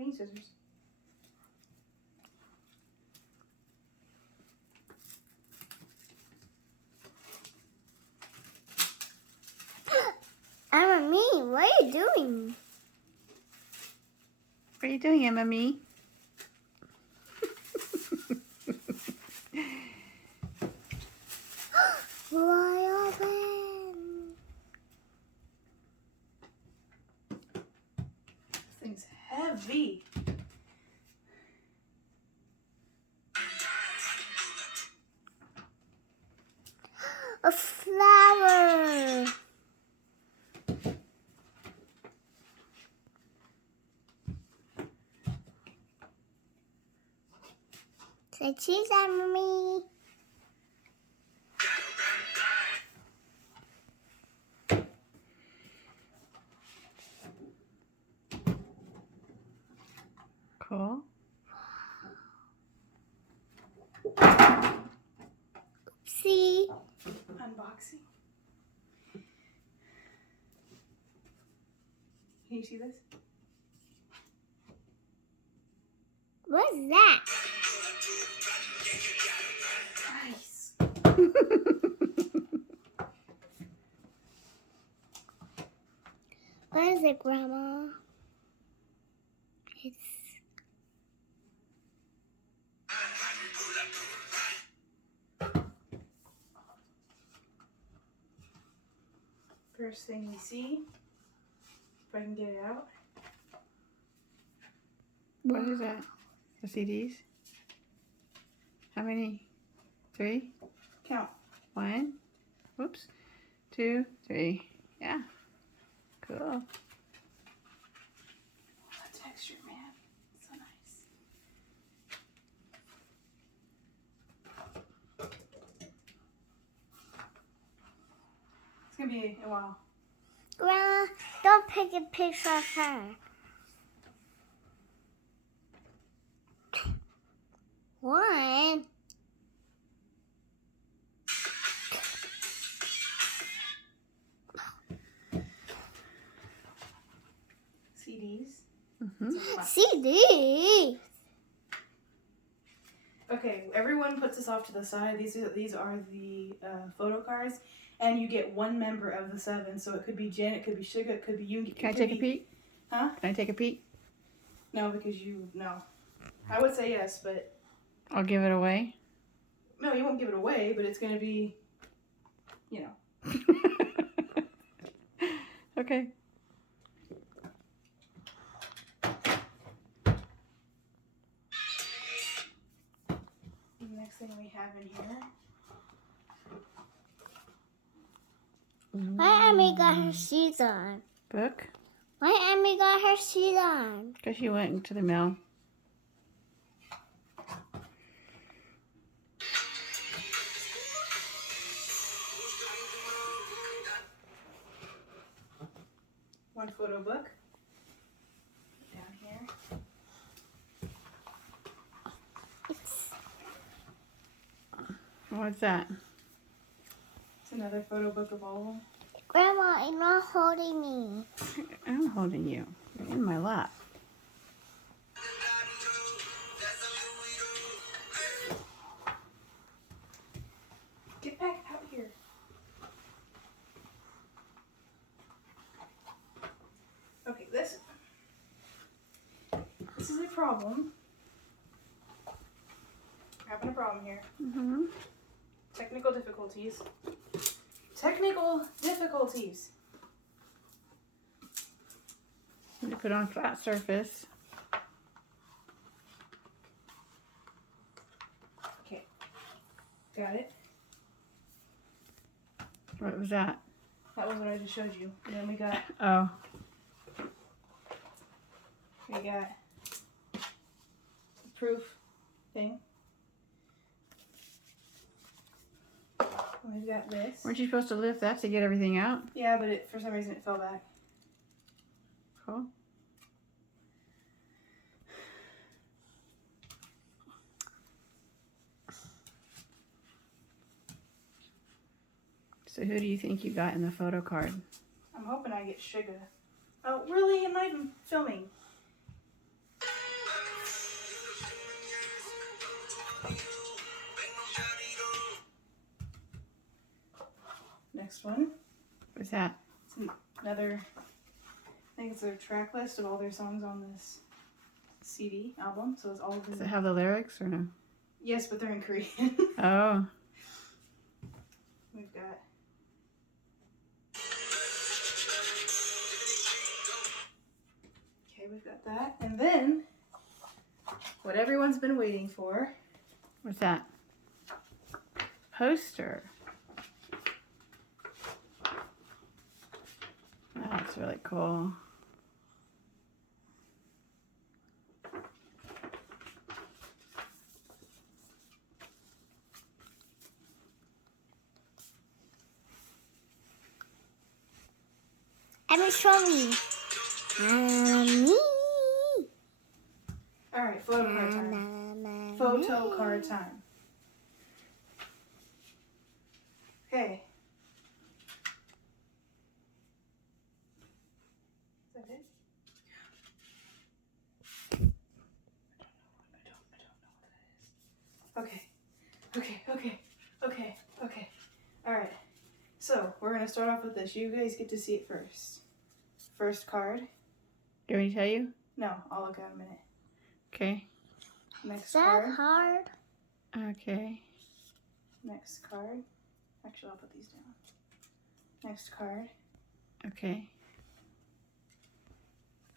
need scissors. AnnaMarie, what are you doing? What are you doing, AnnaMarie? Wide open. This thing's heavy. A flower. Say cheese, AnnaMarie. Cool. See? Unboxing. Can you see this? What's that? Nice. What is it, Grandma? It's First thing we see, if I can get it out. What is that? The CDs? How many? 3? Count. 1. Whoops. 2, 3. Yeah. Cool. Oh, the texture, man. So nice. It's gonna be a while. Grandma, don't take a picture of her. One. CDs. Mm-hmm. CD. Okay, everyone puts this off to the side. These are the photo cards, and you get one member of the 7. So it could be Jen, it could be Sugar, it could be you. Can I take a peek? Huh? Can I take a peek? No, because no. I would say yes, but I'll give it away. no, you won't give it away. But it's gonna be, you know. Okay. The next thing we have in here. Why AnnaMarie got her shoes on? Book? Why AnnaMarie got her shoes on? Because she went into the mail. One photo book. Down here. What's that? It's another photo book of all of them. Grandma, you're not holding me. I'm holding you. You're in my lap. Get back out here. Okay, this is a problem. We're having a problem here. Mm-hmm. Technical difficulties. Technical difficulties. You put on flat surface. Okay. Got it. What was that? That was what I just showed you. And then we got Oh. the proof thing. And we've got this. Weren't you supposed to lift that to get everything out? Yeah, but for some reason it fell back. Cool. So who do you think you got in the photo card? I'm hoping I get Sugar. Oh, really? I'm not even filming. next one. What's that? It's another, I think it's their track list of all their songs on this CD album. So it's all of Does them. it have the lyrics or no? Yes, but they're in Korean. Oh. We've got. Okay, we've got that. And then, what everyone's been waiting for. What's that? Poster. That's really cool. Let me show you. AnnaMarie. All right, photo card time. Photo card time. Okay. Is that it? I don't know what that is. Okay. All right. So we're gonna start off with this. You guys get to see it first. First card. Do you want me to tell you? No, I'll look at it in a minute. Okay. Next Is that card. hard? Okay. Next card. Actually, I'll put these down. Next card. Okay.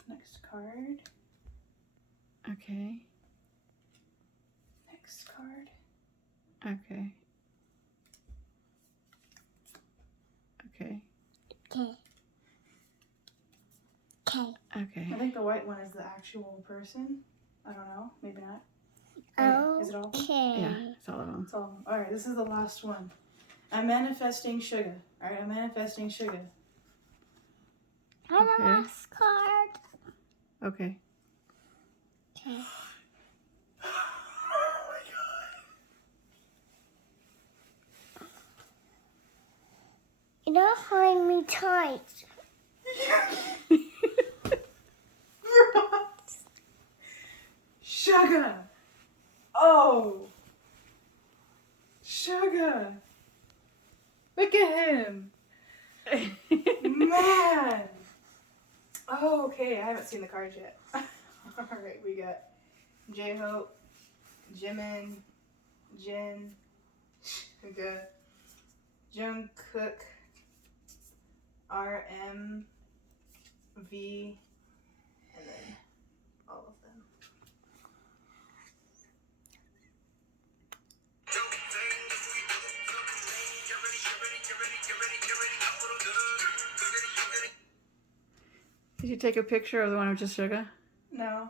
Next card. Okay. Next card. Okay. Okay. Okay. Okay. Okay. I think the white one is the actual person. I don't know. Maybe not. Right, is it all of them? Okay. Yeah, it's all of them. It's all of them. All right, this is the last one. I'm manifesting sugar. All right, I'm manifesting sugar. And the Okay. last card. Okay. Okay. Oh my god. You don't hold me tight. Sugar. Oh. Sugar. Look at him. Man. Oh, okay. I haven't seen the cards yet. All right, we got J-Hope, Jimin, Jin, Suga, Jungkook, RM, V, and then all of them. Did you take a picture of the one with just sugar? No,